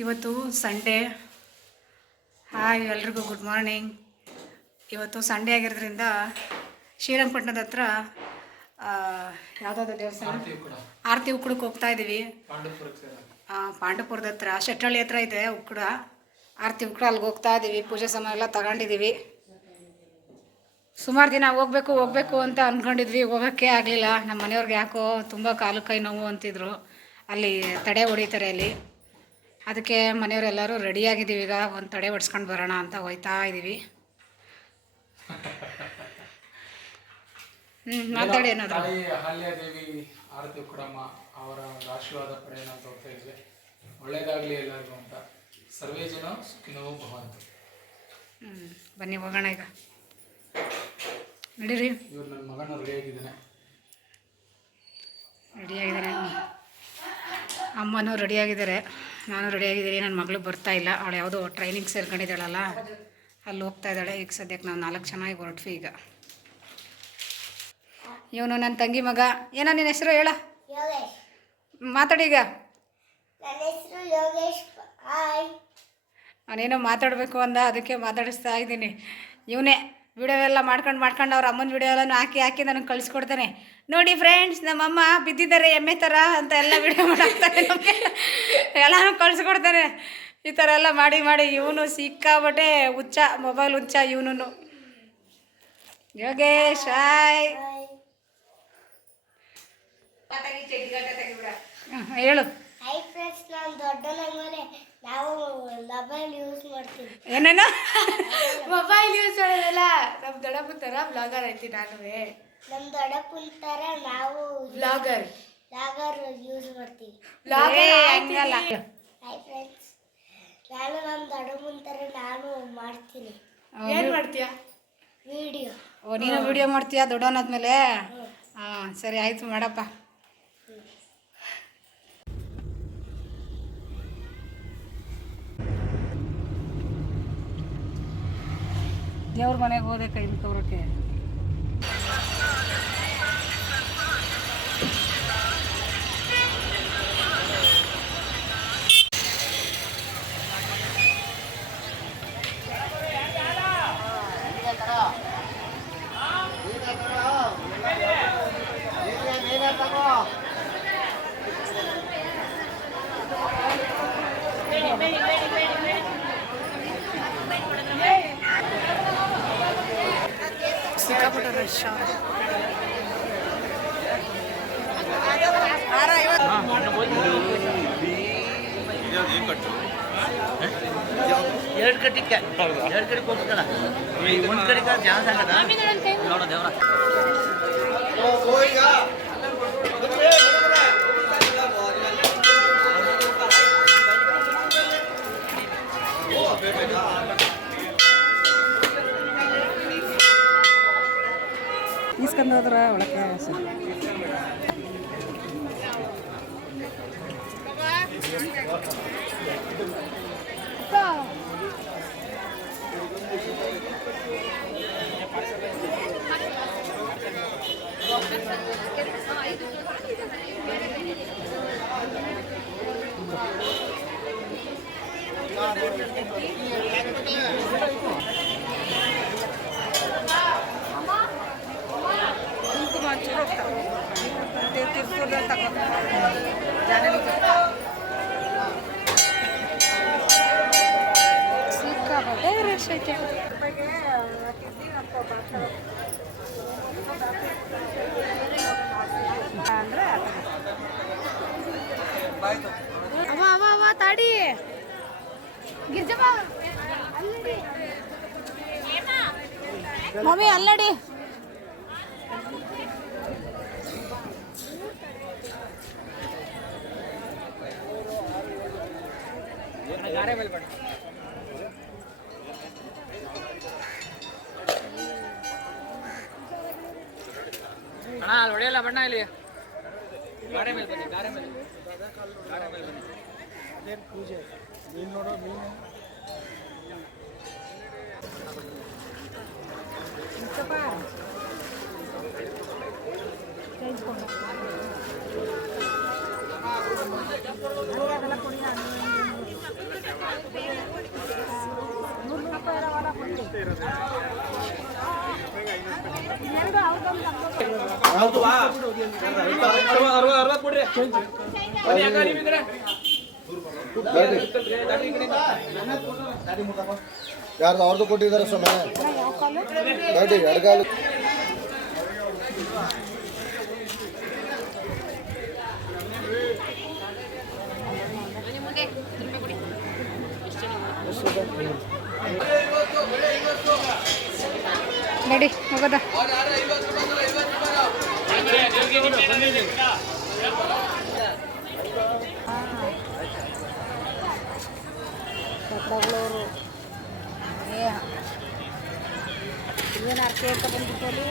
ಇವತ್ತು Sunday. Hi ಎಲ್ರಿಗೂ good morning. ಇವತ್ತು ಸಂಡೇ ಆಗಿರೋದ್ರಿಂದ ಶ್ರೀರಂಗಪಟ್ಟಣದ ಹತ್ರ ಯಾವುದಾದ್ರು ದೇವಸ್ಥಾನ ಆರತಿ ಉಕ್ಕಡಕ್ಕೆ ಹೋಗ್ತಾ ಇದ್ದೀವಿ. ಪಾಂಡವಪುರದ ಹತ್ರ ಶೆಟ್ಟಳ್ಳಿ ಹತ್ರ ಇದೆ ಉಕ್ಕಡ. ಆರತಿ ಉಕ್ಕಡ ಅಲ್ಲಿಗೆ ಹೋಗ್ತಾ ಇದ್ದೀವಿ. ಪೂಜೆ ಸಾಮಾನು ಎಲ್ಲ ತಗೊಂಡಿದ್ದೀವಿ. ಸುಮಾರು ದಿನ ಹೋಗ್ಬೇಕು ಅಂತ ಅಂದ್ಕೊಂಡಿದ್ವಿ, ಹೋಗೋಕ್ಕೆ ಆಗಲಿಲ್ಲ. ನಮ್ಮ ಮನೆಯವ್ರಿಗೆ ಯಾಕೋ ತುಂಬ ಕಾಲು ಕೈ ನೋವು ಅಂತಿದ್ರು. ಅಲ್ಲಿ ತಡೆ ಹೊಡಿತಾರೆ ಅಲ್ಲಿ. ಅದಕ್ಕೆ ಮನೆಯವರೆಲ್ಲರೂ ರೆಡಿಯಾಗಿದ್ದೀವಿ. ಈಗ ಒಂದು ತಡೆ ಹೊಡ್ಸ್ಕೊಂಡು ಬರೋಣ ಅಂತ ಹೋಗ್ತಾ ಇದ್ದೀವಿ. ಮಾತಾಡಿ ಏನಾದರೂ. ಅಹಲ್ಯಾದೇವಿ ಆರತಿ ಉಕ್ಕಡಮ್ಮ ಅವರ ಆಶೀರ್ವಾದ ಪಡೆಯೋಣ ಅಂತ ಹೋಗ್ತಾ ಇದ್ವಿ. ಒಳ್ಳೇದಾಗಲಿ ಎಲ್ಲರಿಗೂ ಅಂತ. ಸರ್ವೇ ಜನ ಸುಖಿನೋ ಭವಂತು. ಬನ್ನಿ ಹೋಗೋಣ ಈಗ. ನಡೀರಿ. ಇವ್ರು ನನ್ನ ಮಗನೂ ರೆಡಿಯಾಗಿದ್ದಾನೆ. ಅಮ್ಮನೂ ರೆಡಿಯಾಗಿದ್ದಾರೆ, ನಾನು ರೆಡಿಯಾಗಿದ್ದೀನಿ. ನನ್ನ ಮಗಳು ಬರ್ತಾ ಇಲ್ಲ. ಅವಳು ಯಾವುದೋ ಟ್ರೈನಿಂಗ್ ಸೇರ್ಕೊಂಡಿದ್ದಾಳಲ್ಲ, ಅಲ್ಲಿ ಹೋಗ್ತಾ ಇದ್ದಾಳೆ. ಈಗ ಸದ್ಯಕ್ಕೆ ನಾವು 4 ಚೆನ್ನಾಗಿ ಹೊರಟ್ವಿ. ಈಗ ಇವನು ನನ್ನ ತಂಗಿ ಮಗ. ಏನೋ ನಿನ್ನ ಹೆಸರು ಹೇಳ, ಮಾತಾಡಿ. ಈಗ ನಾನೇನೋ ಮಾತಾಡಬೇಕು ಅಂದ, ಅದಕ್ಕೆ ಮಾತಾಡಿಸ್ತಾ ಇದ್ದೀನಿ. ಇವನೇ ವಿಡಿಯೋ ಎಲ್ಲ ಮಾಡ್ಕೊಂಡು ಅವ್ರ ಅಮ್ಮನ ವಿಡಿಯೋ ಎಲ್ಲ ಹಾಕಿ ನನಗೆ ಕಳಿಸ್ಕೊಡ್ತಾನೆ. ನೋಡಿ ಫ್ರೆಂಡ್ಸ್, ನಮ್ಮಮ್ಮ ಬಿದ್ದಿದ್ದಾರೆ ಎಮ್ಮೆ ಥರ ಅಂತ ಎಲ್ಲ ವಿಡಿಯೋ ಮಾಡ್ತಾನೆ. ನಮಗೆ ಎಲ್ಲನೂ ಕಳಿಸ್ಕೊಡ್ತಾನೆ. ಈ ಥರ ಎಲ್ಲ ಮಾಡಿ ಇವನು ಸಿಕ್ಕಾಬಟ್ಟೆ ಹುಚ್ಚ, ಮೊಬೈಲ್ ಹುಚ್ಚ ಇವನು. ಯೋಗೇಶ್ ಹಾಯ್. ಹೇಳು. ಏನೇನು ಮೊಬೈಲ್ ಯೂಸ್ ಮಾಡೋದಲ್ಲ. ನಮ್ಮ ದೊಡ್ಡಪ್ಪನ ಥರ ಬ್ಲಾಗರ್ ಐತಿ ನಾನುವೇ. ನಮ್ಮ ದೊಡ್ಡಪ್ಪನ ಥರ ನಾವು ಬ್ಲಾಗರ್ ಯೂಸ್ ಮಾಡ್ತೀವಿ. ಹಂಗಲ್ಲ. ಹಾಯ್ ಫ್ರೆಂಡ್ಸ್, ನಾನು ನಮ್ಮ ದೊಡ್ಡಪ್ಪನ ಥರ ನಾನು ಮಾಡ್ತೀನಿ. ಏನು ಮಾಡ್ತೀಯಾ? ವಿಡಿಯೋ. ಓ, ನೀನು ವಿಡಿಯೋ ಮಾಡ್ತೀಯಾ ದೊಡ್ಡವನಾದ್ಮೇಲೆ? ಹಾಂ ಸರಿ ಆಯಿತು, ಮಾಡಪ್ಪ. ದೇವ್ರ ಮನೆಗೆ ಹೋದೆ ಕೈ ತೋರಕ್ಕೆ. ಸಿಕ್ಕಾಪಟ್ಟೆ ರಶ್. ಎರಡು ಕಟ್ಟಿಗೆ ಹೋಗ್ತಾನ. ಒಂದು ಕಡೆಗೆ ಧ್ಯಾನ ಸಾಕದ ನೋಡ ದೇವ್ರ. ಈಸ್ಕೊಂಡೋದ್ರ ಒಳಕ್ಕೆ ಸಿಕ್ಕಾಪಟ್ಟೆ ರಶ್ ಐತೆ. ಅಂದರೆ ಅವ ತಾಡಿ ಗಿರ್ಜಮ್ಮ ಮಮ್ಮಿ ಅಲ್ಲಡಿ. ಗಾರೆ ಮೇಲೆ ಬನ್ನಿ. ಅಣ್ಣ ಅಲ್ಲಿ ಹೊಡೆಯಲ್ಲ ಬಣ್ಣ. ಇಲ್ಲಿ ಗಾರೆ ಮೇಲೆ ಬನ್ನಿ. ಗಾರೆ ಮೇಲೆ ಬನ್ನಿ. ಅದೇನು ಪೂಜೆ ನೀನು ನೋಡೋ ನೀನು ಯಾರ್ದು ಅವ್ರದ್ದು ಕೊಟ್ಟಿದ್ದಾರೆ ಸ್ವಾಮಿ ಗಾಡಿ ಎಡಗಾಲು ನಡಿ ಹೋಗೋದ. ಏನು ಅರ್ಕೆ ಅಂತ ಬಂದ್ಬಿಟ್ಟು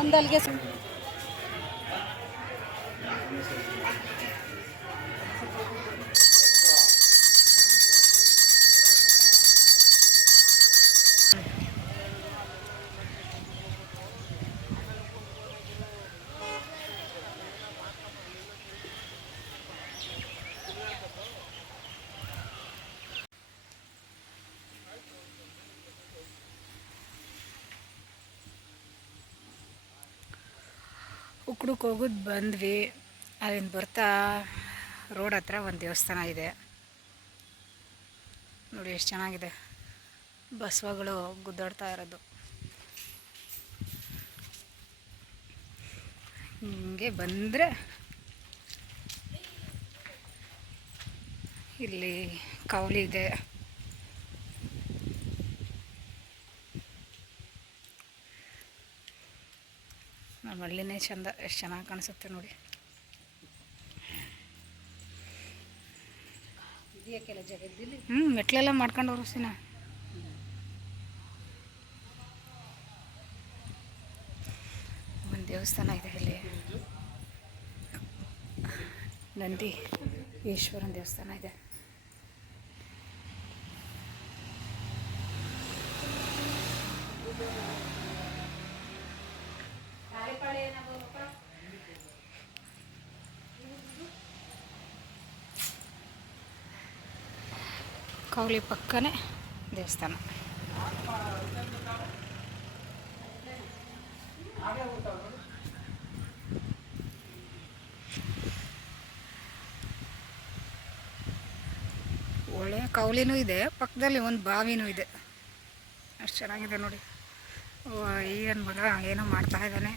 ಒಂದಲ್ಗೆ ಉಕ್ಕಡಕ್ಕೆ ಹೋಗೋದು ಬಂದ್ವಿ. ಅಲ್ಲಿಂದ ಬರ್ತಾ ರೋಡ್ ಹತ್ರ ಒಂದು ದೇವಸ್ಥಾನ ಇದೆ ನೋಡಿ, ಎಷ್ಟು ಚೆನ್ನಾಗಿದೆ. ಬಸವಗಳು ಗುದ್ದಾಡ್ತಾ ಇರೋದು. ಹಿಂಗೆ ಬಂದರೆ ಇಲ್ಲಿ ಕವಲಿ ಇದೆ. ನಮ್ಮ ಹಳ್ಳಿನೇ ಚಂದ, ಎಷ್ಟು ಚೆನ್ನಾಗಿ ಕಾಣಿಸುತ್ತೆ ನೋಡಿ. ಮೆಟ್ಲೆಲ್ಲ ಮಾಡ್ಕೊಂಡು ಹೋಗ್ಸಿನ. ಒಂದು ದೇವಸ್ಥಾನ ಇದೆ ಇಲ್ಲಿ, ನಂದಿ ಈಶ್ವರನ ದೇವಸ್ಥಾನ ಇದೆ. ಕೌಲಿ ಪಕ್ಕನೇ ದೇವಸ್ಥಾನ. ಒಳ್ಳೆಯ ಕೌಲಿನೂ ಇದೆ, ಪಕ್ಕದಲ್ಲಿ ಒಂದು ಬಾವಿನೂ ಇದೆ. ಅಷ್ಟು ಚೆನ್ನಾಗಿದೆ ನೋಡಿ. ಈಗನ ಮಗ ಏನೋ ಮಾಡ್ತಾ ಇದ್ದಾನೆ.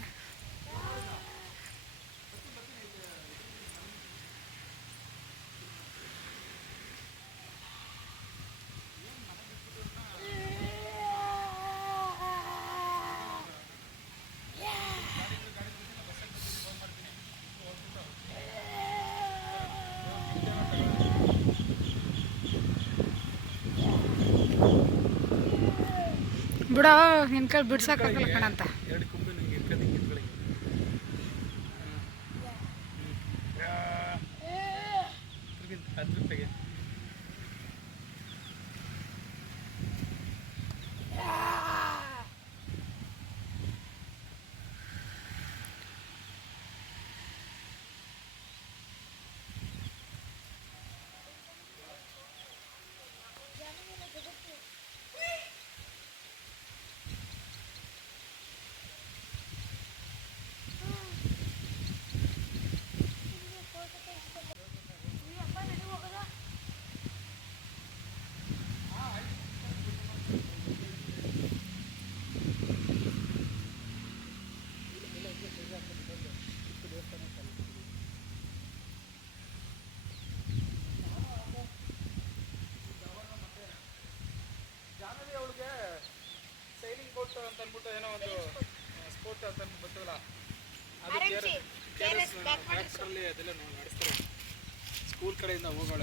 ಬಿಡ ನಿನ್ ಕೈ ಬಿಡ್ಸಾಕಲ್ಲ ಕಣಂತ. ಅದೆಲ್ಲ ನಡೆಸ್ತಾರೆ ಸ್ಕೂಲ್ ಕಡೆಯಿಂದ ಹೋಗೋಣ.